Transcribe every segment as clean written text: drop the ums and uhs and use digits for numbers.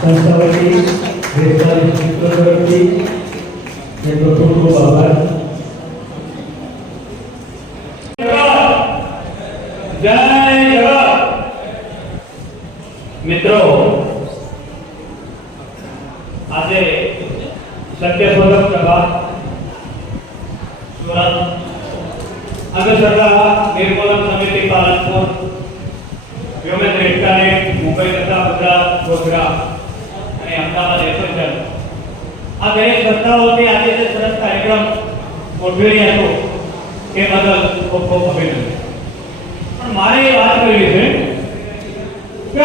સંસ્થાવતી વેપારી ચક્રવર્તી એ પ્રભુનો આભાર. જય જગત. મિત્રો, આજે સત્યશોધક સભા સુરત, અગરસરલા નિર્મૂલન સમિતિ પાલનપુર, વ્યોમેશ રેસ્ટોરન્ટ મુંબઈ તથા ગુજરાત ગોધરા અને અમદાવાદ એસોસિએશન આ દરેક સંસ્થાઓથી આજે જે સરસ કાર્યક્રમ ગોઠવી રહ્યા છો એ બદલ ખૂબ ખૂબ અભિનંદન. પણ મારે એ વાત કરવી છે કે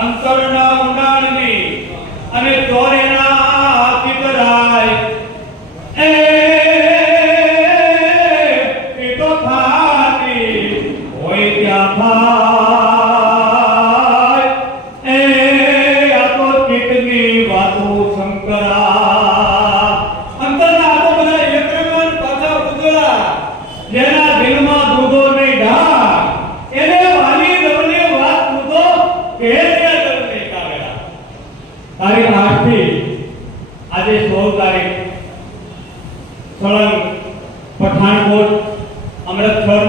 અંતરના ઉડાણની અને ચોરેના ચિતરાય એ તો થાતી હોય ત્યાં થાય એ આ તો ચિતની વાતો શંકરા. અંતરના આ તો બધા એકરમન પાછા ઉજળા જેના દિલમાં દૂધો નહીં ઢા એને વાલી દવને વાત દૂધો કે તારીખ 8 થી આજે 16 તારીખ સળંગ પઠાણકોટ, અમૃતસર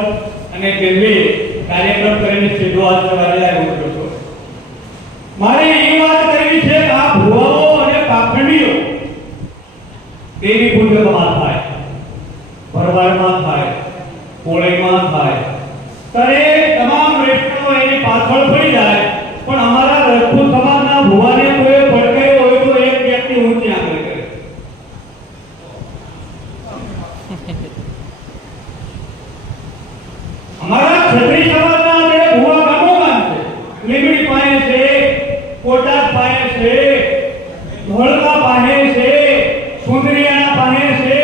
અને દિલ્હી કાર્યક્રમ કરીને સીધો આજ સવારે આવ્યો છું. મારે એ વાત કરવી છે કે આ ભુવાઓ અને પાખંડીઓ દેવી પૂજકમાં થાય, ભરવાડમાં થાય, કોળીમાં થાય, ત્યારે તમામ વૈષ્ણવો એની પાછળ પડી જાય. પણ અમારા રાજપૂત સમાજના ભુવાને કોઈ પડકાયો હોય તો એક વ્યક્તિ ઊંચી આંગળી કરે. અમારા ક્ષત્રિય સમાજના બે ભુવા ગામોમાં છે, લીમડી પાસે છે, કોટાદ પાસે છે, ધોળકા પાસે છે, સુંદરિયાના પાસે છે.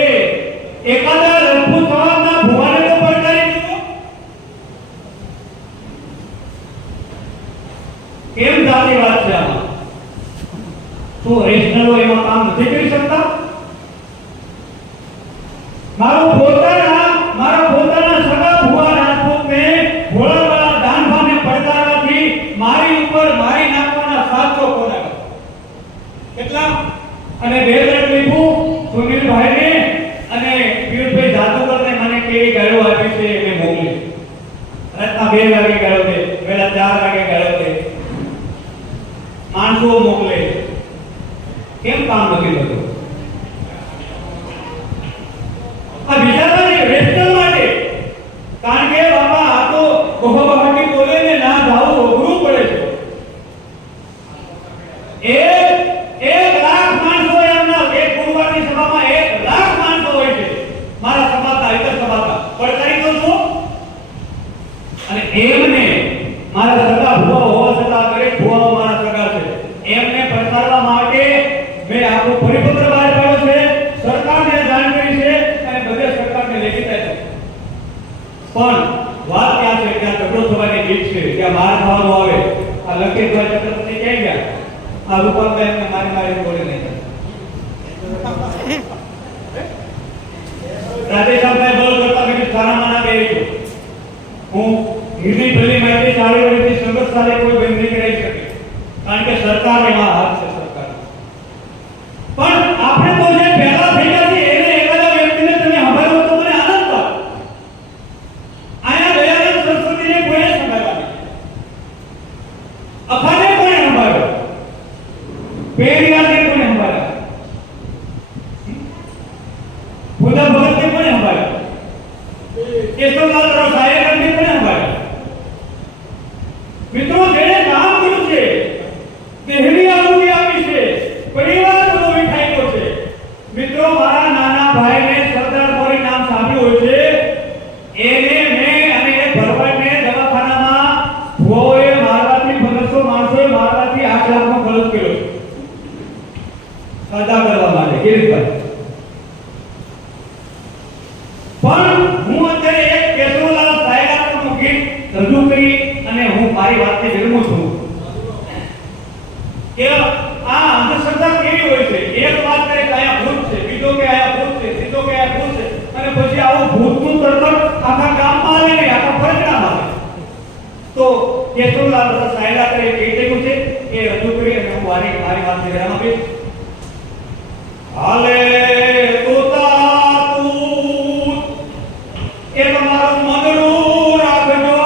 એકાદા રાજપૂત સમાજના ભુવાને તો પડકારી દીધો. કેમ જાતિ વાત છે આમાં? શું રેશનલો એમાં કામ નથી કરી શકતા? મારા પોતાના સગા ભુવા રાજપૂતને ભોળાવાળા દાનભાને પડકારવાથી મારી ઉપર મારી નાખવાના સાચો કોના કેટલા અને બે જણ લીધું સુનિલભાઈને અને પિયુષભાઈ જાદુગરને મને કેવી ગાળો આપી છે એને મોકલી. રાતના 2 વાગે ગાળો છે, વેલા 4 વાગે ગાળો છે. માણસો મોકલે, કેમ કામ નથી થતું? આ વિચારવાની વેસ્ટર્ન માટે, કારણ કે બાપા આ તો બહોબહાટી બોલે ને ના જાવું અઘરું પડે છે. 1 લાખ માણસો એમના એક ગુરુવારની સભામાં 1 લાખ માણસો હોય છે મારા સમાજના ઇતર સમાજના પડકારી તો છો. અને એમને મારા સગા ભુવા હોવા છતાં દરેક ભુવાઓ મારા સગા છે, એમને પડકારવા માટે મેં આપણો પરિપત્ર બહાર પાડ્યો છે, સરકારને જાણ કરી છે અને બધે સરકારને લેખિત છે. પણ વાત ક્યાં છે? ત્યાં ઝઘડો થવાની રીત છે, ત્યાં માર ખાવાનું આવે. આ લખેશભાઈ ચક્રવર્તી ક્યાં ગયા? આ રૂપાલભાઈ એમને મારી બોલે નહીં. રાધેશ્યામભાઈ બોલ કરતા મેં સારામાં કહી છું હું હિન્દી ભલી માહિતી 4 વર્ષથી સંઘર્ષ સાથે કોઈ બંધ નહીં કરી શકે, કારણ કે સરકાર એમાં હાથ છે. સરકાર પણ આપણે તો જે પહેલા થઈ ગયા છે એને એકાદા વ્યક્તિને તમે સંભાળો તો મને આનંદ થાય. આયા દયાનંદ સરસ્વતીને કોઈએ સંભાળ્યા નહીં, અખાને કોણે સંભાળ્યો, પેરિયારને કોણે સંભાળ્યા, ખુદા ભગતને કોણે સંભાળ્યા, કેશવલાલ સાહેબને કોણે સંભાળ્યા? મિત્રો, જેને કામ કર્યું છે, દેહની આહુતિ આપી છે, પરિવાર બધો વિખાઈ છે. મિત્રો, મારા નાના ભાઈને સરદાર મોરી નામ સાંભળ્યું હોય છે, એને મેં અને એ ભરવાડને દવાખાનામાં ભુવાઓએ મારવાથી 1500 માણસોએ મારવાથી 8 લાખનો ખર્ચ કર્યો છે સજા કરવા માટે. ગિરીશભાઈ, પણ હું અત્યારે એક કેશવલાલ સાહેબનું ગીત રજૂ કરી અને હું મારી વાતને વિરમું છું કે આ અંધશ્રદ્ધા કેવી હોય છે? એક વાત કરે કે આયા ભૂત છે, બીજો કે આયા ભૂત છે, ત્રીજો કે આયા ભૂત છે, અને કેશવલાલ સાયલા કરે એ થયું છે એ રજૂ કરી અને હું મારી વાત વિરામ આપીશ. હાલે તોતા તું એ તમારું મનનું રાખજો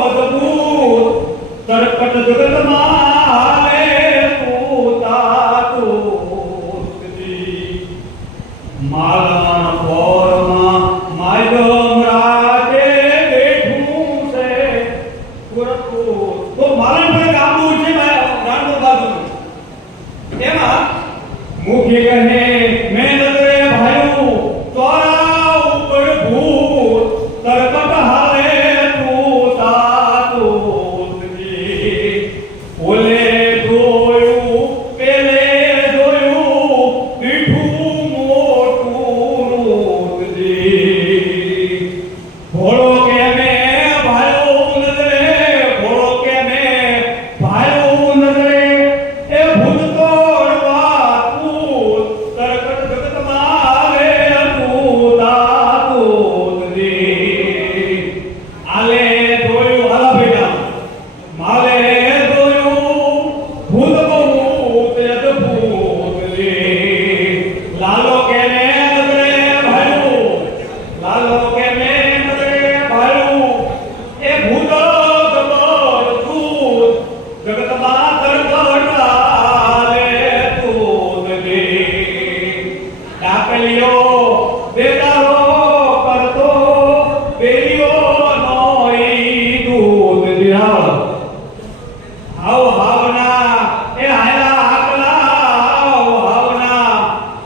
મજબૂત તરકટ જગતમાં હાલે તોતા તું માલમાં પોરમાં માયમ રાતે બેઠું છે ગુરખું તો માલણ પણ ગામનું છે ગામનું બાજુનું એમાં મુખી કહે મેં નજરે ભાયું ચોરા ઉપર ભૂત તરકટ હાલે તોતા તું ઓલે જોયું પેલે જોયું મીઠું મોટું ભોળો કે મેં ભાયું નજરે ભોળો કે મેં ભાયું નજરે એ ભૂત તોડવા ભૂત તરકટ જગતમાં આવે તોતા તું આલે જોયું હાલા બેટા માલે જોયું ભૂત બહુત અદભૂત લાલો કે મેં નજરે ભાયું લાલો કે મેં નજરે ભાયું એ ભૂત જબર ભૂત જગતમાં તરકટ આલે તું ડાકલીઓ બેટારો કરતો બેરીઓ નોઈ દૂધ દિરાવ હાવ હાવના એ હાયલા હાકલા હાવ હાવના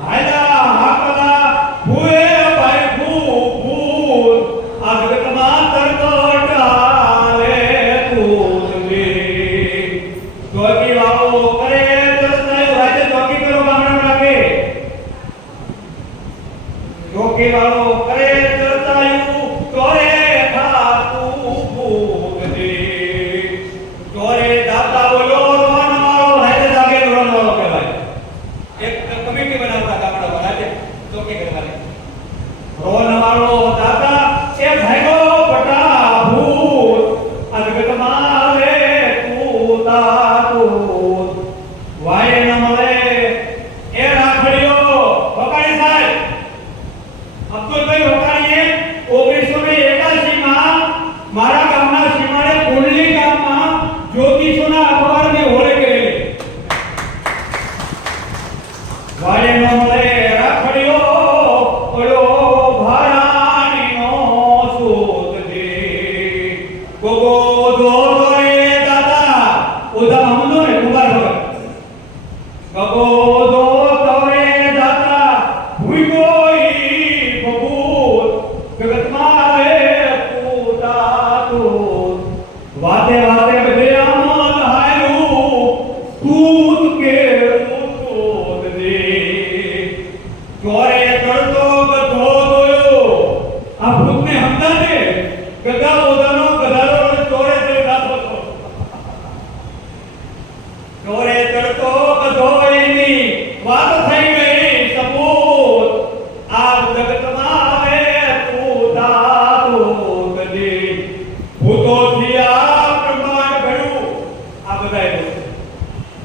હાયલા હાકલા ભૂએ ભાઈ ભૂત આ જગતમાં તરકટ આલે તું ચોકી વાળો કરે તરતાયું રાજ્ય ચોકી કરો ગામડામાં રાખે ચોકી વાળો કરે તરતાયું ચોરે થાતું ભૂત ચોરે દાતા બોલો રોવાન વાળો રાજ્ય જાગે રોવાન વાળો કહેવાય. એક કમિટી બનાવતા ગામડામાં રાજ્ય ચોકી કરવાની રોવાન વાળો દાતા એ ભાગો પટા ભૂત આ જગતમાં આવે તોતા તું વાય ન મળે એ રાખડીઓ વકાણી સાહેબ અબ્દુલભાઈ વકાણીએ 1981 માં મારા ગામના સીમાડે કુંડલી ગામમાં જ્યોતિષોના અખબારની હોળી કરેલી. વાય ન મળે રાખડીઓ ઓલો ભારાણીનો સૂત દે ગોગો દો રે દાદા ઉધા હમદો ને કુમાર ભગત ગગો દો તોરે દાતા ભૂઈ કોઈ બબૂત જગતમાં આવે તોતા તું વાતે વાતે બધે આમલ હાયલું તૂત કે તૂત દે ચોરે ચડતો ગધો દોયો આ ભૂતને હમદા દે ગધા પોતાનો ગધારો ચોરે ચડતા હતો ચોરે ચડતો ગધો એની વાત થઈ ગઈ સપૂત આ જગતમાં આવે તોતા તું ભૂતો થયા બ્રહ્માંડ ભર્યું આ બધાય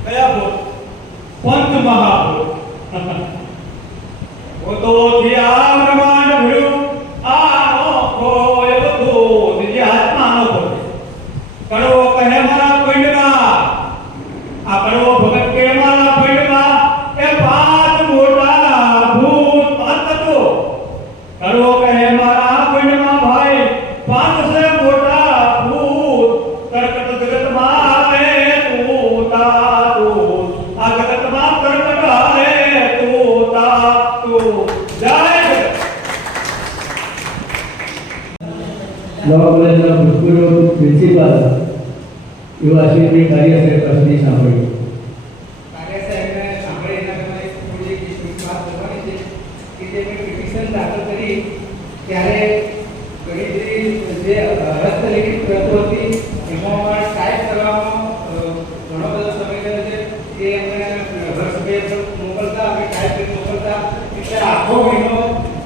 કયા ભૂત પંચ મહાભૂત ભૂતો થયા બ્રહ્માંડ ભર્યું આનો કોઈ ભૂત જે આત્માનો ભૂત કડવો કહે મારા પિંડમાં આ કડવો ભગત કે મારા પિંડમાં એ પાંચ મોટા ભૂત પાંચ તત્વો કડવો કહે મારા પિંડમાં ભાઈ પાંચ સે મોટા ભૂત તરકટ જગતમાં આવે તોતા તું આ જગતમાં તરકટ આવે તોતા તું જય લૉ કોલેજના ભૂતપૂર્વ પ્રિન્સિપાલ એવા શ્રી કાર્યસાહેબ પાસેથી સાંભળ્યું. કાર્ય સાહેબને સાંભળી એના તમારી થોડી એક વિસ્તૃત વાત કરવાની છે કે જે મેં પિટિશન દાખલ કરી ત્યારે ઘણી બધી જે હસ્તલિખિત પ્રતો હતી એમાં ટાઈપ કરવામાં ઘણો બધો સમય ગયો છે. એ અમને હર્ષભાઈ પણ મોકલતા અમે ટાઈપ કરી મોકલતા એટલે આખો મહિનો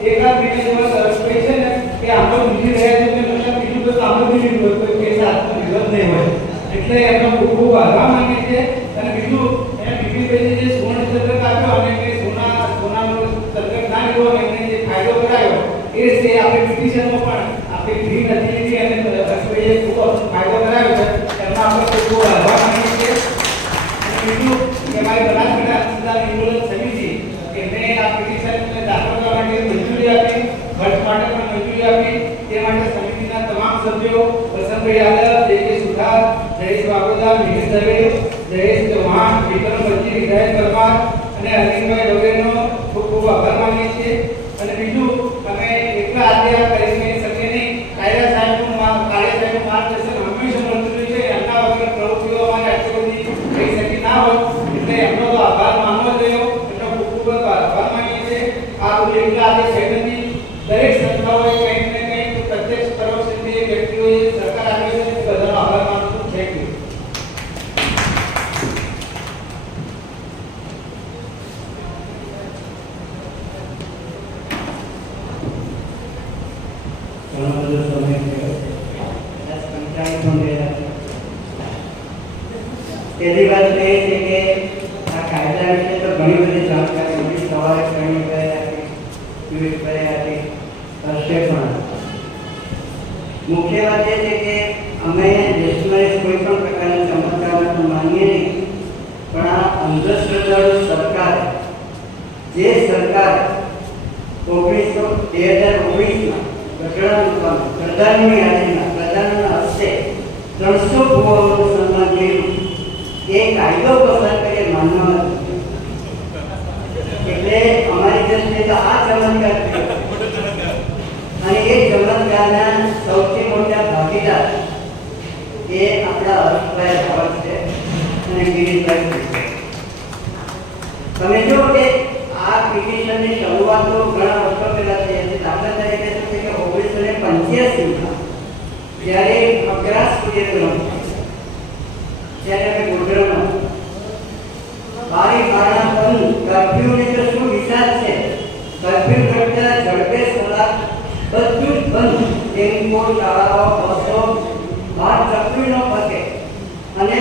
એકાદ મહિને જેવો હર્ષભાઈ છે ને કે આપણે બીજી રહ્યા છે એટલે બીજું તો કામ જ નહીં હોય કોઈ કેસ હાથમાં લીધો જ નહીં હોય એટલે એમનો ખૂબ ખૂબ આભાર માનીએ છીએ. અને બીજું એને બીબીભાઈને જે સુવર્ણ ચંદ્રક આપ્યો અને જે સોનાનો ચંદ્રક ના લીધો અને એમને જે ફાયદો કરાયો એ છે આપણે પિટિશનમાં પણ આપણે ફી નથી લીધી અને હર્ષભાઈએ ખૂબ ફાયદો કરાયો છે. એમનો આપણે ખૂબ ખૂબ આભાર માનીએ છીએ. અને બીજું કે અમારી બનાસકાંઠા જિલ્લા નિર્મૂલન સમિતિ એમને આ પિટિશનને દાખલ કરવા માટે મંજૂરી આપી, ખર્ચ માટે પણ મંજૂરી આપી. તે માટે સમિતિના તમામ સભ્યો વસંતભાઈ યાદવ, જે સુથાર, જયેશ વાઘોદા, મિહિર દવે, જયેશ ચૌહાણ, વિક્રમ વચ્ચી, વિધાયક પરમાર અને અરવિંદભાઈ વગેરેનો ખૂબ ખૂબ આભાર માનીએ છીએ. અને બીજું અમે એકલા આજે આ કરી નહીં શકીએ નહીં. કાર્ય સાહેબનું માર્ગદર્શન હંમેશા મળતું રહ્યું છે. એમના વગર પ્રવૃત્તિઓ અમારે આટલી બધી થઈ શકી ના હોત. એટલે એમનો તો આભાર માનવો જોઈએ. એમનો ખૂબ ખૂબ આભાર માનીએ છીએ. આ બધું એકલા આજે થઈ નથી. દરેક સંસ્થાઓએ કંઈક ને કંઈક પ્રત્યક્ષ પરોક્ષ રીતે વ્યક્તિઓએ સરકાર આપે છે. બધાનો આભાર માનું છું. Thank you. ઘણો બધો સમય થયો. પહેલી વાત તો એ છે કે આ કાયદા વિશે તો ઘણી બધી જાણકારી હતી. સવારે ઘણી હતી, ટ્વીટ કર્યા હતી, હર્ષે પણ. મુખ્ય વાત એ છે કે અમે દેશમાં કોઈ પણ પ્રકારના ચમત્કાર માનીએ નહીં, પણ આ અંધશ્રદ્ધાળુ સરકાર, જે સરકાર 2019માં પ્રધાનની હાજરીમાં પ્રધાનના હસ્તે 300 ભુવાઓનું સન્માન કર્યું. એ કાયદો પસાર કરીએ માનવા નથી. એટલે અમારી દ્રષ્ટિએ તો આ ચમત્કાર થયો. અને એ ચમત્કારના સૌથી મોટા ભાગીદાર એ આપણા હર્ષભાઈ રાવત છે અને ગિરીશભાઈ છે. તમે જો કે આ પિટિશનની શરૂઆત તો ઘણા વર્ષો પહેલા થઈ હતી. દાખલા તરીકે શું છે કે 1985માં જ્યારે અગ્રાસ સૂર્યગ્રહણ ત્યારે અમે ગોધરામાં બારી બારણા બંધ, કર્ફ્યુની તો શું વિચાર છે. કર્ફ્યુ કરતા ઝડપે સલાહ બધું જ બંધ. ટેમ્પો, શાળાઓ, બસો બહાર ચકલી ન ફકે અને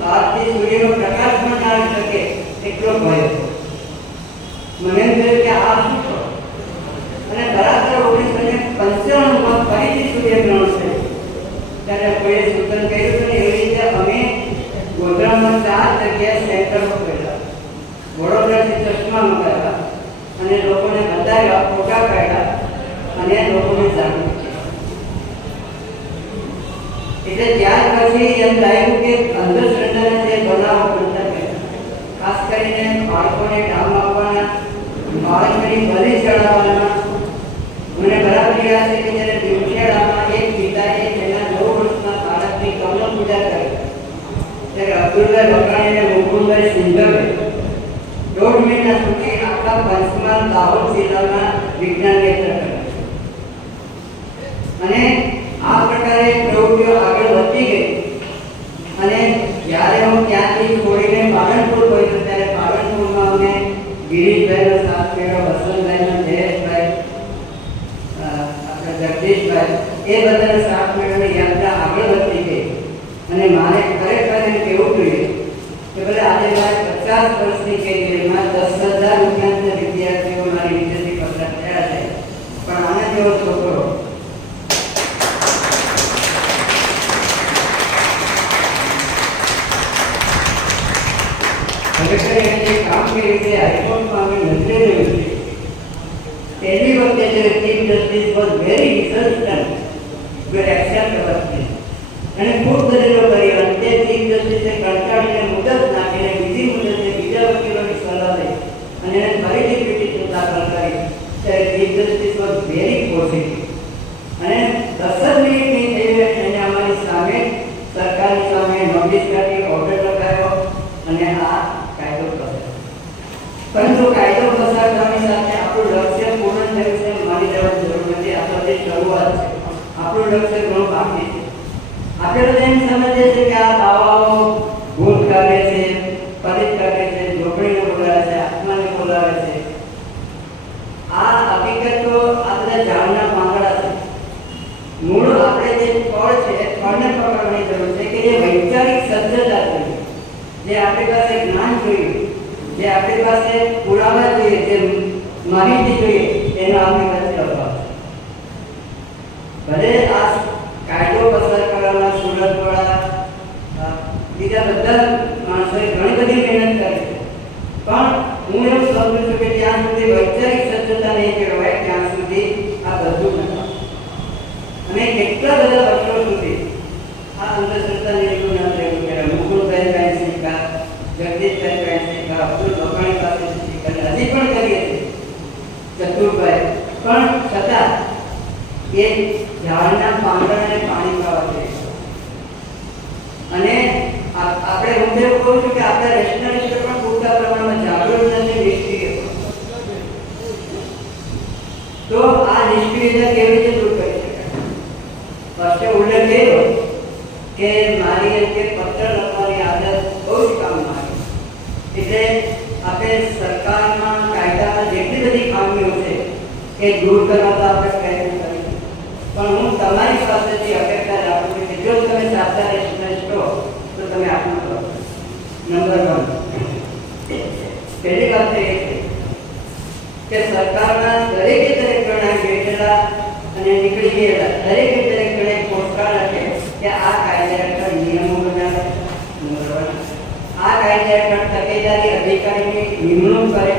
બહારથી સૂર્યનો પ્રકાશ પણ ના આવી શકે એટલો ભય હતો. મને એમ થયું કે આ શું કરો. અને બરાબર 1995માં ફરીથી સૂર્યગ્રહણ થયું. ત્યારે કોઈએ સૂચન કર્યું હતું ને એવી રીતે અમે ગોધરામાં 4 જગ્યાએ સેન્ટરો કર્યા. વડોદરાથી ચશ્મા મંગાવ્યા અને લોકોને બતાવ્યા, ફોટા કાઢ્યા અને લોકોને જાગૃત કર્યા. એટલે ત્યાર પછી એમ લાગ્યું કે અંધશ્રદ્ધાના જે બનાવો બનતા ગયા, ખાસ કરીને બાળકોને કામ આપવાના, બાળકની બલી ચડાવવાના. મને બરાબર યાદ છે કે જ્યારે દીવખેડામાં એક પિતાએ તેના 9 વર્ષના બાળકની કમળ પૂજા કરી ત્યારે અબ્દુલ્લા વકાણીને મુકુંદભાઈ સિંધવે 1.5 મહિના સુધી આખા પંચમહાલ દાહોદ જિલ્લામાં વિજ્ઞાન ક્ષેત્ર કર્યું. અને આ પ્રકારે પ્રવૃત્તિઓ આગળ વધતી ગઈ. અને જ્યારે હું ત્યાંથી છોડીને પાલનપુર ગયો ત્યારે પાલનપુરમાં અમને ગિરીશભાઈનો સાથ મળ્યો, વસંતભાઈનો, જયેશભાઈ, જગદીશભાઈ, એ બધાનો સાથ મેળવીને યાત્રા આગળ વધતી ગઈ. અને મારે ખરેખર એમ કહેવું જોઈએ કે ભલે આજે મારે 50 વર્ષની કેરિયરમાં 10,000 રૂપિયાના વિદ્યાર્થીઓ મારી નીચેથી પસાર થયા છે, પણ આના જેવો છોકરો ખરેખર એને જે કામ કર્યું છે હાઈકોર્ટમાં અમે નજરે જોયું છે. પહેલી વખતે જે ચીફ જસ્ટિસ વોઝ વેરી રિસર્ચન્ટ વેર એક્સેપ્ટેબલ અને ખૂબ દલીલો કરી. અને તે ચીફ જસ્ટિસે કંટાળીને મુદત નાખીને બીજી મુદતે બીજા વકીલોની સલાહ લઈ અને એને ફરીથી પિટિશન દાખલ કરી. ત્યારે chief justice was very positive. અને 10 મિનિટની થઈ એને અમારી સામે, સરકારની સામે નોટિસ કાઢી, ઓર્ડર લગાવ્યો અને આ કાયદો પસાર. પરંતુ કાયદો પસાર થવાની સાથે આપણું લક્ષ્ય પૂર્ણ થયું છે માની લેવાની જરૂર નથી. આ બધી શરૂઆત છે. આપણું લક્ષ્ય ઘણું બાકી છે. આપણે બધા એમ સમજીએ છીએ કે આ દાવાઓ ભૂત કાઢે છે, પલિત કાઢે છે, ઝોપડીને બોલાવે છે, આત્માને બોલાવે છે. આ હકીકત તો આ બધા ઝાડના પાંદડા છે. મૂળ આપણે જે ફળ છે, ફળને પકડવાની જરૂર કરવું છે કે જે વૈચારિક સજ્જતા જોઈએ, જે આપણી પાસે જ્ઞાન જોઈએ, જે આપણી પાસે પુરાવા જોઈએ, જે માહિતી જોઈએ, એનો આપણી પાસે અભાવ છે. ભલે આ કાયદો પસાર કરવામાં સુરતવાળા બીજા બધા માણસોએ ઘણી બધી મહેનત કરી છે, પણ હું એવું સમજુ છું કે જ્યાં સુધી વૈચારિક સજ્જતા નહીં કેળવાય ત્યાં સુધી આ બધું નથી. અને કેટલા બધા વર્ષો સુધી આ અંધશ્રદ્ધા નિર્મૂલન થયું કે મુકુલભાઈ પાસે શીખા, જગદીશભાઈ પાસે શીખા, અબ્દુલ બકાણી પાસે શીખા, હજી પણ કરીએ છીએ ચતુરભાઈ, પણ છતાં એ ઝાડના પાંદડાને પાણી પાવા જોઈએ. અને આપણે હું તો એવું કહું છું કે આપણે રેશનલિસ્ટ પણ પૂરતા પ્રમાણમાં જાગૃત નથી, નિષ્ક્રિય. તો આ નિષ્ક્રિયતા કેવી રીતે દૂર કરી શકાય? ફર્સ્ટે ઉલ્લેખ કર્યો કે મારી એક પત્ર લખવાની આદત બહુ જ કામમાં આવી. એટલે આપણે સરકારમાં કાયદામાં જેટલી બધી ખામીઓ છે એ દૂર કરવા આપણે પ્રયત્ન કરીશું. પણ હું તમારી પાસેથી અપેક્ષા રાખું છું કે જો તમે સાચા રેશનલિસ્ટ હો તો તમે આટલું કરો. નંબર 1, પહેલી વાત એ છે કે સરકારના દરેકે દરેક ગણા બેઠેલા અને નીકળી ગયેલા દરેકે દરેક ગણે પોસ્ટકાર્ડ લખે કે આ કાયદા હેઠળ નિયમો બનાવે. નંબર 2, આ કાયદા હેઠળ તકેદારી અધિકારીની નિમણૂક કરે.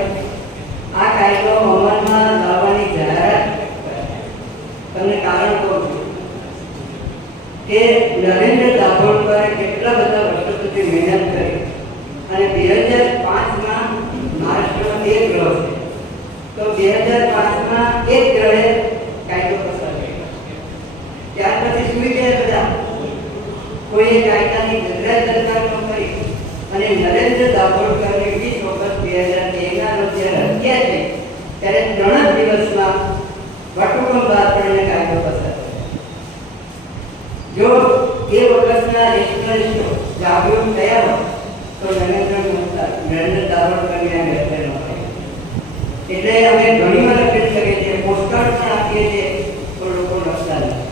આ કાયદો અમલમાં લાવવાની જાહેરાત કરે. તમને કારણ કહું છું કે નરેન્દ્ર દાભોળકરે કેટલા બધા વર્ષો સુધી મહેનત કરી અને 2005માં મહારાષ્ટ્રમાં 1 ગ્રહ છે, તો 2005માં 1 ગ્રહે કાયદો પસાર કર્યો. ત્યાર પછી સુઈ ગયા બધા, કોઈ કાયદાની ગુજરાત સરકાર ન કરી અને નરેન્દ્ર દાભોળકરની 20 ઓગસ્ટ 2013ના રોજ જ્યારે હત્યા થઈ ત્યારે 3 જ દિવસમાં વટહુકમ બહાર પાડીને કાયદો પસાર કર્યો. જો એ વખતના રેશનલિસ્ટો જાગૃત થયા હોત તો નરેન્દ્ર દાભોળકરની આ બેઠક ન થઈ. એટલે અમે ઘણી વાર અપીલ કરીએ છીએ, પોસ્ટકાર્ડ પણ આપીએ છીએ, તો લોકો લખતા નથી.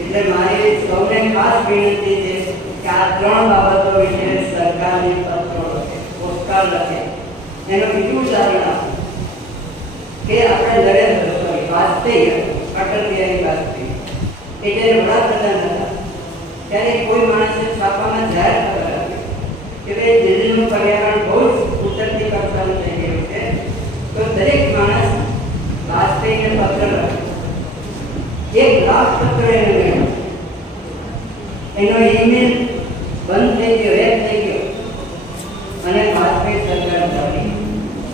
એટલે મારી સૌને ખાસ વિનંતી છે કે આ 3 બાબતો વિશે સરકારની પત્રો લખે, પોસ્ટકાર્ડ લખે. એનું બીજું ઉદાહરણ આપું કે આપણે વાજપેયી, અટલ બિહારી વાજપેયી એ જ્યારે વડાપ્રધાન હતા ત્યારે કોઈ માણસે છાપામાં જાહેર ખબર આપી કે ભાઈ દિલ્હીનું પર્યાવરણ બહુ જ ઉતરતી કક્ષાનું થઈ ગયું છે, તો દરેક માણસ વાજપેયીને પત્ર લખે. 1 લાખ પત્ર એને મળ્યો. એનો ઈમેલ બંધ થઈ ગયો, હેક થઈ ગયો અને વાજપેયી સરકાર ચાલી.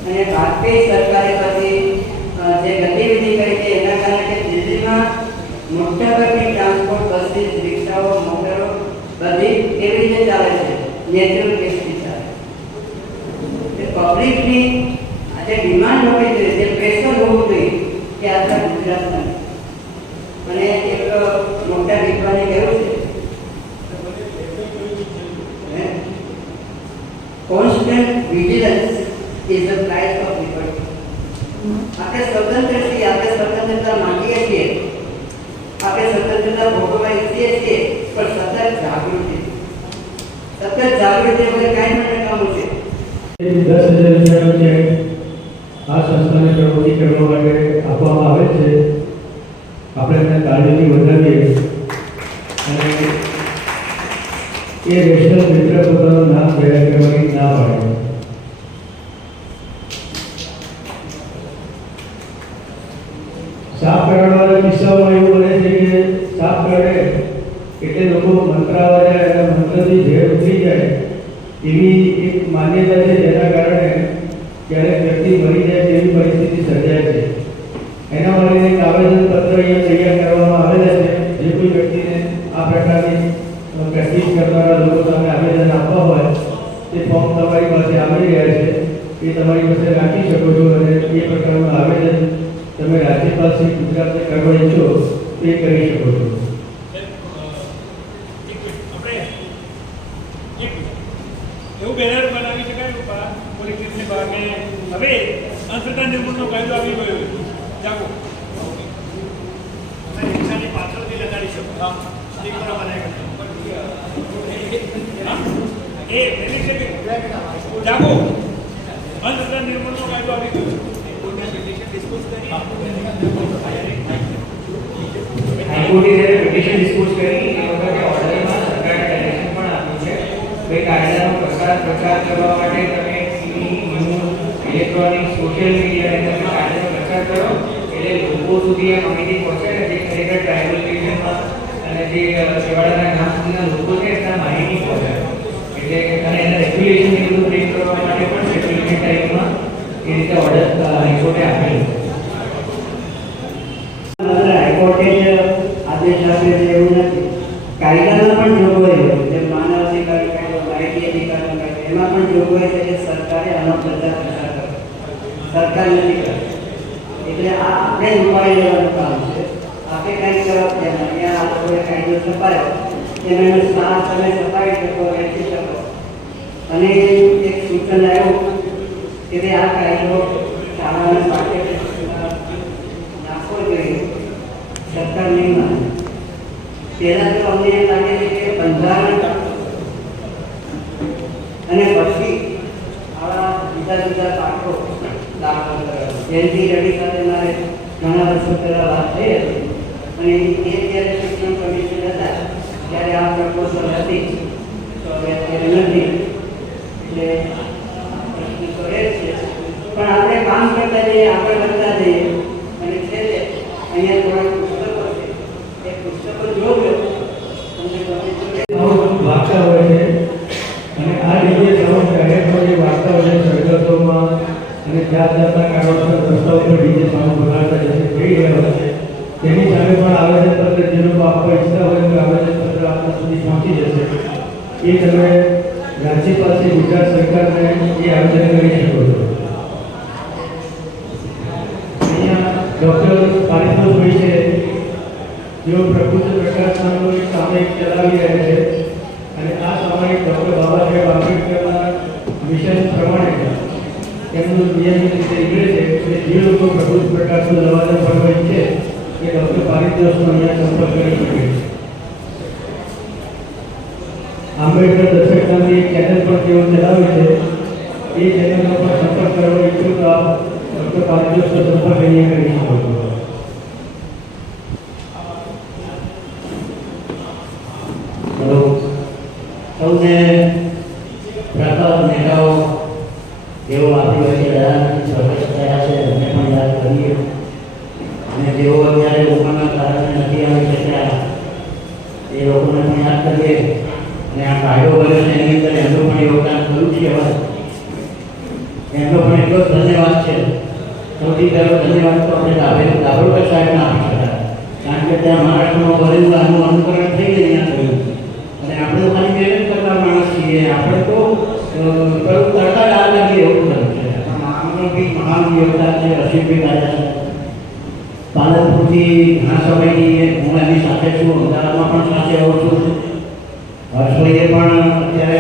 અને વાજપેયી સરકારે પછી જે ગતિવિધિ કરી છે એના કારણે દિલ્હીમાં મોટાભાગની ટ્રાન્સપોર્ટ બસીસ, રિક્ષાઓ, મોટરો બધી કેવી રીતે ચાલે છે? નેચરલ ગેસથી ચાલે. પબ્લિકની આજે ડિમાન્ડ હોવી જોઈએ, જે પ્રેશર હોવું જોઈએ કે આખા ગુજરાતમાં. અને એક મોટા વિદ્વાને કહ્યું છે constant vigilance is the price of liberty. આપણે સ્વતંત્ર છીએ, આપણે સ્વતંત્રતા માંગીએ છીએ, આપણે સ્વતંત્રતા ભોગવવા ઈચ્છીએ છીએ, પણ સતત જાગૃતિ વગર કાંઈ પણ કામ છે. 10,000 રૂપિયાનો ચેક આ સંસ્થાને પ્રવૃત્તિ કરવા માટે આપવામાં આવે છે. આપણે એમને તાળીથી વધાવીએ અને એ રેશનલ મિત્ર પોતાનું નામ જાહેર કરવાની ના પાડે. સાફ કરાવવાના કિસ્સામાં એવું બને છે કે સાફ કરે એટલે લોકો મંત્રાવા જાય અને મંત્રથી ઝેર ઉતરી જાય એવી એક માન્યતા છે, જેના કારણે ક્યારેક વ્યક્તિ મરી જાય તેવી પરિસ્થિતિ સર્જાય છે. એના માટે એક આવેદનપત્ર અહીંયા તૈયાર કરવામાં આવેલા છે. જે કોઈ વ્યક્તિને આ પ્રકારની પ્રેક્ટિસ કરનારા લોકો સામે આવેદન આપવા હોય તે ફોર્મ તમારી પાસે આવી રહ્યા છે, એ તમારી પાસે રાખી શકો છો અને એ પ્રકારનું આવેદન તમે રાજ્યપાલ શ્રી ગુજરાતને કરવા ઈચ્છો તે કરી શકો છો. એવું બેનર બનાવી શકાય પોલીસ સ્ટેશનની બહાર ને હવે અંધશ્રદ્ધા નિર્મૂલનો કાયદો આવી ગયો જાગો તમે રિક્ષાની પાછળથી લગાડી શકો. હા, સ્ટીકરો બનાવી શકો. એ પેલી છે જાગો અંધશ્રદ્ધા નિર્મૂલનો કાયદો આવી ગયો હાઈકોર્ટે જ્યારે પિટિશન ડિસ્પોઝ કરી એ વખતે ઓર્ડરમાં સરકારે ડાયરેક્શન પણ આપ્યું છે કે કાયદાનો પ્રચાર કરવા માટે તમે TV news electronic social media તમે કાયદાનો પ્રચાર કરો એટલે લોકો સુધી આ માહિતી પહોંચે ને જે ખરેખર ટ્રાઇબલ રિજનમાં અને જે છેવાડાના ગામ સુધીના લોકો છે એના માહિતી પહોંચે એટલે અને એના રેગ્યુલેશનને બધું બ્રેક કરવા માટે પણ સેટેલમેન્ટ ટાઈમમાં એ રીતે ઓર્ડર હાઈકોર્ટે આપેલું હાઈકોર્ટે જ આદેશ આપ્યો છે એવું નથી. કાયદામાં પણ જોગવાઈ હોય છે, માનવ અધિકાર કાયદો, માહિતી અધિકાર કાયદો, એમાં પણ જોગવાઈ છે કે સરકારે આનો પ્રચાર કરો. સરકાર નથી કરતી. એટલે આ આપણે જ ઉપાડી લેવાનું કામ છે. આપણે કાંઈ જવાબદાર નથી. આ લોકોએ કાયદો છપાયો એને સાથ તમે છપાવી શકો, વેચી શકો. અને એક સૂચન આવ્યું કે ભાઈ આ કાયદો શાળાના પાઠ્યપુસ્તકમાં નાખવો જોઈએ. સરકાર નહીં માને. પહેલાં તો અમને એમ લાગે છે કે બંધારણ અને પછી આવા જુદા જુદા પાઠો દાખલ કરવા. જયંતિ રેડ્ડી સાથે મારે ઘણા વર્ષો પહેલાં વાત થઈ હતી અને એ જ્યારે શિક્ષણ કમિશન હતા ત્યારે આ પ્રપોઝલ હતી તો હવે અત્યારે નથી. એટલે પ્રશ્ન તો એ જ છે પણ આપણે કામ કરતા જઈએ, આગળ વધતા જઈએ અને છેલ્લે અહીંયા થોડાક પુસ્તકો છે એ પુસ્તકો જોજો તમને વાર્તા હોય છે અને આ રીતે સમગ્ર શહેરમાં જે વાર્તાઓ છે સરગતોમાં અને જાત જાતના કારણોસર રસ્તા ઉપર ડીજે સાઉન્ડ વગાડતા જશે થઈ રહ્યા છે તેની સામે પણ આવેદનપત્ર જે લોકો આપવા ઈચ્છતા હોય તો આવેદનપત્ર આપણા સુધી પહોંચી જશે. એ તમે રાજ્ય પાસે ગુજરાત સરકારને એ આવેદન કરી શકો છો. અહીંયા ડૉક્ટર પારિતોષભાઈ છે જેઓ પ્રબુદ્ધ પ્રકાશ નામનું એક સામયિક ચલાવી રહ્યા છે અને આ સામયિક ડૉક્ટર બાબા સાહેબ આંબેડકરના મિશન પ્રમાણે એમનું નિયમિત રીતે નીકળે છે કે જે લોકો પ્રબુદ્ધ પ્રકાશનું લવાજમ ભરવા ઈચ્છે એ ડૉક્ટર પારિતોષનો અહીંયા સંપર્ક કરી શકે છે. આંબેડકર દર્શક નામની એક ચેનલ પણ તેઓ ચલાવે છે. એ ચેનલનો પણ સંપર્ક કરવો ઈચ્છું તો આપ ડૉક્ટર પારિતોષનો સંપર્ક અહીંયા કરી શકો છો. સૌને પ્રખર નેતાઓ જેઓ આપણી વચ્ચે રહ્યા નથી, સ્વર્ગસ્થ થયા છે એમને પણ યાદ કરીએ અને જેઓ અત્યારે લોકોના કારણે નથી આવી શક્યા એ લોકોને પણ યાદ કરીએ અને આ કાયદો બન્યો છે એની અંદર એમનું પણ યોગદાન થયું છે. એમનો પણ એટલો જ ધન્યવાદ છે. સૌથી પહેલો ધન્યવાદ તો આપણે દાભોળકર સાહેબને આપી શકાય કારણ કે ત્યાં મહારાષ્ટ્રમાં ભરેલું આનું અનુકરણ થઈ ગયું અહીંયા થયું અને આપણે તો ખાલી મહેનત કરતા માણસ છીએ. આપણે તો તડકા યાદ લાગીએ એવું થયું છે. આમનો બી મહાન યોગદાન છે. રસીદભાઈ રાજા પાલનપુરથી ઘણા સમયથી હું એની સાથે છું, અમદાવાદમાં પણ સાથે આવું છું. હર્ષભાઈએ પણ અત્યારે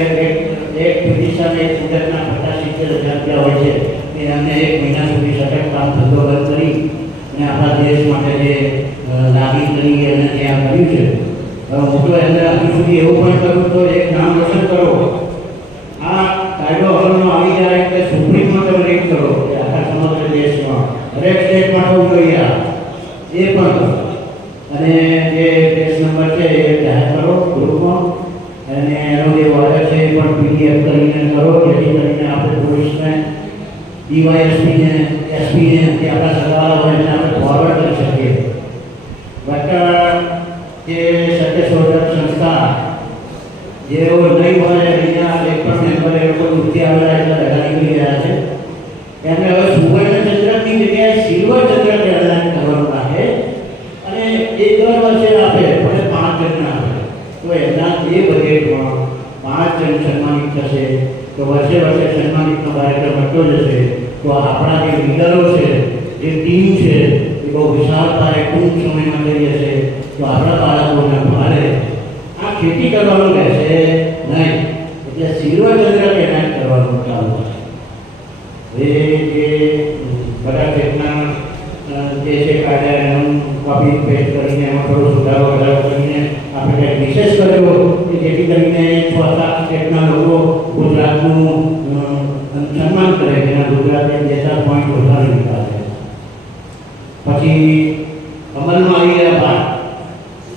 એક પિટિશન એક મુદતના 50-70 હજાર રૂપિયા હોય છે એ અમને 1 મહિના સુધી સતત કામ ધંધો બંધ કરી અને આપણા દેશ માટે જે લાગણી કરી અને ત્યાં કર્યું છે. હું તો એમને હજુ સુધી એવું પણ કરું તો એક નામ રોશન કરો. આ કાયદો અમલમાં આવી જાય એટલે સુપ્રીમમાં તમે રીત કરો કે આખા સમગ્ર દેશમાં દરેક સ્ટેટમાં થવું જોઈએ. એ પણ કરો અને જે કેસ નંબર છે એ જાહેર કરો ગ્રુપમાં અને એનો જે ઓર્ડર છે એ પણ PDF કરીને કરો જેથી કરીને આપણે પોલીસને, DYSPને, SPને કે આપણા સરવાળા હોય એને આપણે ફોરવર્ડ કરી શકીએ. જે સત્યશોધક સંસ્થા જેઓ નહીં હોય અહીંયા એક પણ મેમ્બર એ લોકો દૂરથી આવેલા એટલે રજા નીકળી ગયા છે એમને હવે સુવર્ણચંદ્રકની જગ્યાએ સિલ્વરચંદ્રક એલાન કરવાનું રાખે અને એ દર વર્ષે આપે ભલે 5 જણને આપે તો એના એ બજેટમાં 5 જણ સન્માનિત થશે તો વર્ષે વર્ષે સન્માનિતનો કાર્યક્રમ વધતો જશે. તો આપણા જે લીડરો છે, જે ટીમ છે એ બહુ વિશાળ પાયે ટૂંક સમયમાં થઈ જશે. તો આપણા બાળકોને ભારે આ ખેતી કરવાનું રહેશે નહીં એટલે સિલ્વરચંદ્રક એનાયત કરવાનું ચાલુ છે. એ જે બધા ટેકના જે છે કાયદા એનું કોપી પેસ્ટ કરીને એમાં થોડો સુધારો વધારો કરીને આ આપણે કંઈક વિશેષ કર્યો કે જેથી કરીને 6-7 સ્ટેટના લોકો ગુજરાતનું સન્માન કરે, જેના ગુજરાતે 2-4 પોઈન્ટ વધારી દીધા છે. પછી અમલમાં આવી ગયા બાદ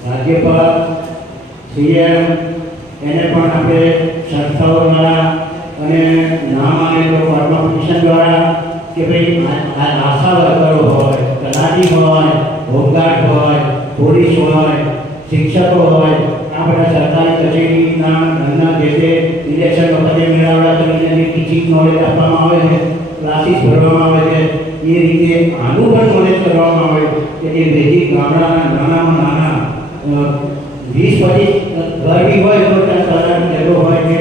રાજ્યપાલ સીએમ એને પણ આપણે સંસ્થાઓ દ્વારા અને નામ આવે તો કોર્પોરેશન દ્વારા કે ભાઈ આશા વર્કરો હોય, તલાટી હોય, હોમગાર્ડ હોય, પોલીસ હોય, શિક્ષકો હોય, આ બધા સરકારી કચેરીના જે તે ઇલેક્શન વખતે મેળાવડા કરીને ટીચિંગ નોલેજ આપવામાં આવે છે, ક્લાસીસ ભરવામાં આવે છે. એ રીતે આનું પણ નોલેજ કરવામાં આવે કે જે બેઝિક ગામડાના નાનામાં નાના 20-25 ઘર બી હોય તો ત્યાં તલાટી જરૂર હોય કે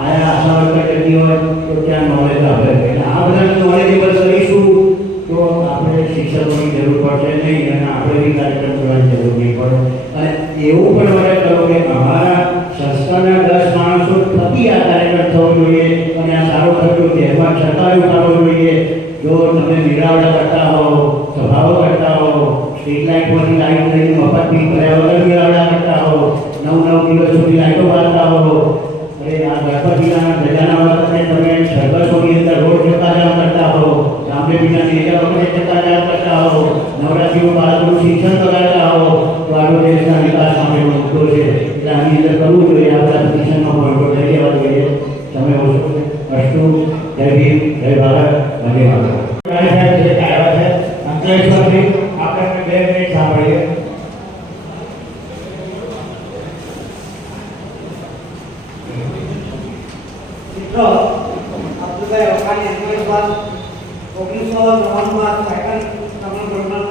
આયા આશા વર્કર જતી હોય તો ત્યાં નોલેજ આપે. એટલે આ બધા નોલેજેબલ કરીશું તો આપણે શિક્ષકોની જરૂર પડશે નહીં અને આપણે બી કાર્યક્રમ કરવાની જરૂર નહીં પડે. અને એવું પણ મને કહો કે અમારા સંસ્થાના 10 માણસો થકી આ કાર્યક્રમ થવો જોઈએ અને આ સારો ખર્ચો તહેવાર છતાં ઉઠાવવો જોઈએ. જો તમે મેળાવડા કરતા હો, સભાઓ કરતા હો, સ્ટ્રીટ લાઇટમાંથી લાઇટ લઈને મફત બિલ કર્યા વગર મેળાવડા કરતા હો, 9 દિવસ સુધી લાઇટો બાળતા હો, અરે આ ગણપતિના ગજાના વખતે તમે સરઘસોની અંદર રોડ ચકાજામ કરતા હો, રામદેવીના નેજા વખતે ચકાજામ કરતા હો, નવરાત્રિમાં બાળકોનું શિક્ષણ બગાડતા હો, તો આપણો દેશના વિકાસ માટેનો મુદ્દો છે. એટલે આની અંદર કરવું જોઈએ. આપણા પિટિશનમાં પોઈન્ટો લઈ લેવા જોઈએ. તમે અસ્તુ, જય ભીમ, જય ભારત, વંદે માતરમ. સાહેબ જે આવ્યા છે અંકલેશ્વરથી, આપણે 2 મિનિટ સાંભળીએ. મિત્રો, અબ્દુલભાઈ વખાણી અંકલેશ્વર 1999 સેકન્ડ સન્માન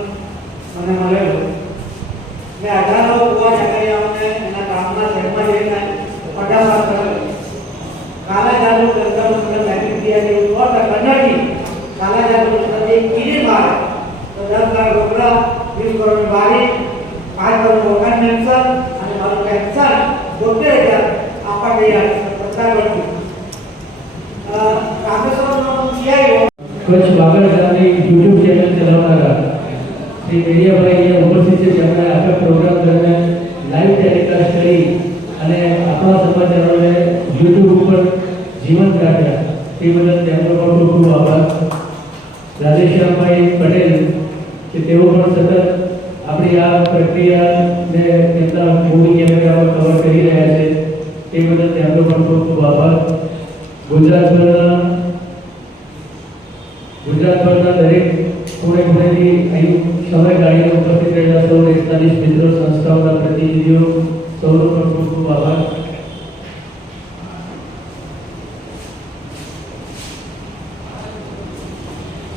મને મળેલું. મેં હજારો કુવા જગરિયાઓને એના ગામના શહેરમાં જઈને પટાવાસ કરેલો. કાલા જાદુ ગંગાનું મતલબ બેક્ટેરિયા જેવું 100% કાલા જાદુ મતલબ એક કીડી મારે તો 10 લાખ રોકડા, 20 કરોડની બારી, 5 કરોડ ઓર્ગન કેન્સર અને મારું કેન્સર 72,000 આપવા તૈયાર છે. પત્તાવડથી રામેશ્વરનો પીઆઈઓ કચ્છ બાગડ ગામની યુટ્યુબ ચેનલ ચલાવનારા શ્રી મેડિયાભાઈ અહીંયા ઉપસ્થિત છે, જેમણે આખા પ્રોગ્રામ દરમિયાન લાઈવ ટેલિકાસ્ટ કરી અને આપણા સમાચારોને યુટ્યુબ ઉપર જીવંત રાખ્યા. તે બદલ તેમનો પણ ખૂબ ખૂબ આભાર. રાધેશ્યામભાઈ પટેલ કે તેઓ પણ સતત આપણી આ પ્રક્રિયાને તેમના મૂવી કેમેરામાં કવર કરી રહ્યા છે. તે બદલ તેમનો પણ ખૂબ ખૂબ આભાર. ગુજરાતભરના દરેક ખૂણે ખૂણેથી અહીં સમય ગાડીને ઉપસ્થિત રહેલા સૌ 45 મિત્રો, સંસ્થાઓના પ્રતિનિધિઓ, સૌનો પણ ખૂબ ખૂબ આભાર.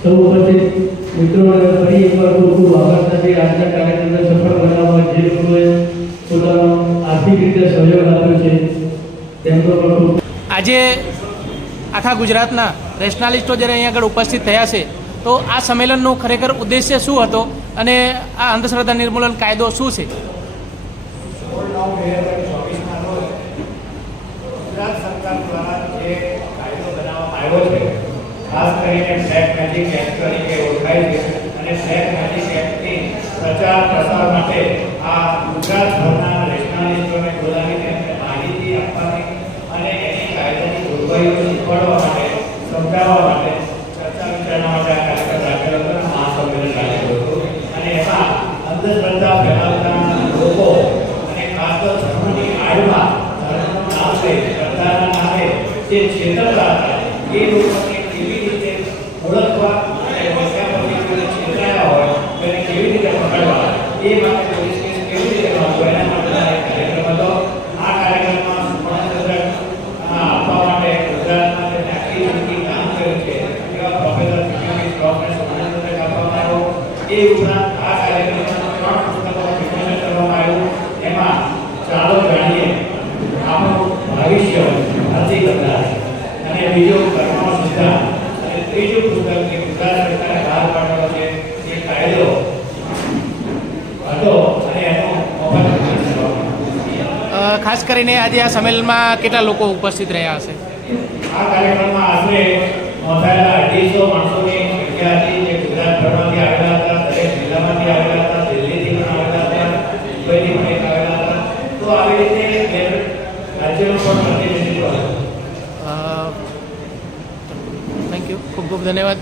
સૌ ઉપસ્થિત મિત્રોને ફરી એકવાર ખૂબ ખૂબ આભાર સાથે આજના કાર્યક્રમને સફળ બનાવવા જે લોકોએ પોતાનો આર્થિક રીતે સહયોગ આપ્યો છે તેમનો પણ ખૂબ. આજે આખા ગુજરાતના રેશનાલિસ્ટો જ્યારે અહીં આગળ ઉપસ્થિત થયા છે, તો આ સંમેલનનો ખરેખર ઉદ્દેશ્ય શું હતો અને આ અંધશ્રદ્ધા નિર્મૂલન કાયદો શું છે? 16/9/2024ના રોજ ગુજરાત સરકાર દ્વારા જે કાયદો બનાવવામાં આવ્યો છે, ખાસ કરીને બ્લેક મેજિક એક્ટ તરીકે ઓળખાય છે અને બ્લેક મેજિક એક્ટની પ્રચાર પ્રસાર માટે આ ગુજરાતભરના રેશનાલિસ્ટોને બોલાવીને માહિતી આપવાની અને એની કાયદાની જોગવાઈઓ શીખવાડવા માટે, સમજાવવા માટે, ચર્ચા વિચારણા માટે આ કાર્યક્રમ રાખેલો હતો. આ સંમેલન રાખેલું હતું અને એમાં અંધશ્રદ્ધા ફેલાવતા લોકો અને ખાસ તો ધર્મની આડમાં ધર્મનું નામ લઈ શ્રદ્ધાના નામે જે છેતરતા હતા એ લોકોને કેવી રીતે ઓળખવા અને ઓળખ્યા પછી કોઈ છેતરાયા હોય તેને કેવી રીતે પકડવા એ માટે પોલીસ કેસ કેવી રીતે નોંધવો એના માટેનો એક કાર્યક્રમ હતો. આ કાર્યક્રમમાં સુવર્ણચંદ્રક આપવા માટે ગુજરાતમાં જે આખી જિંદગી કામ કર્યું છે એવા પ્રોફેસર પીપીએસ ડોક્ટર સુવર્ણચંદ્રક આપવામાં આવ્યો. એ ઉપરાંત આ કાર્યક્રમમાં 3 પુસ્તકોનું વિમોચન કરવામાં આવ્યું. એમાં ચાલો જાણીએ આપણું ભવિષ્ય નથી કરતા અને બીજું કર્મનો સિદ્ધાંત અને ત્રીજું પુસ્તક જે ગુજરાત સરકારે બહાર પાડેલો છે એ કાયદો હતો અને એનો મફત વિતરણ કરવામાં આવ્યું. ખાસ કરીને આજે આ સંમેલનમાં કેટલા લોકો ઉપસ્થિત રહ્યા હશે? આ કાર્યક્રમમાં આશરે નોંધાયેલા 250 માણસોની સંખ્યા હતી જે ગુજરાતભરમાંથી આવેલા હતા, દરેક જિલ્લામાંથી આવેલા હતા, દિલ્હીથી પણ આવેલા હતા, મુંબઈથી પણ આવેલા હતા. તો આ ધન્યવાદ.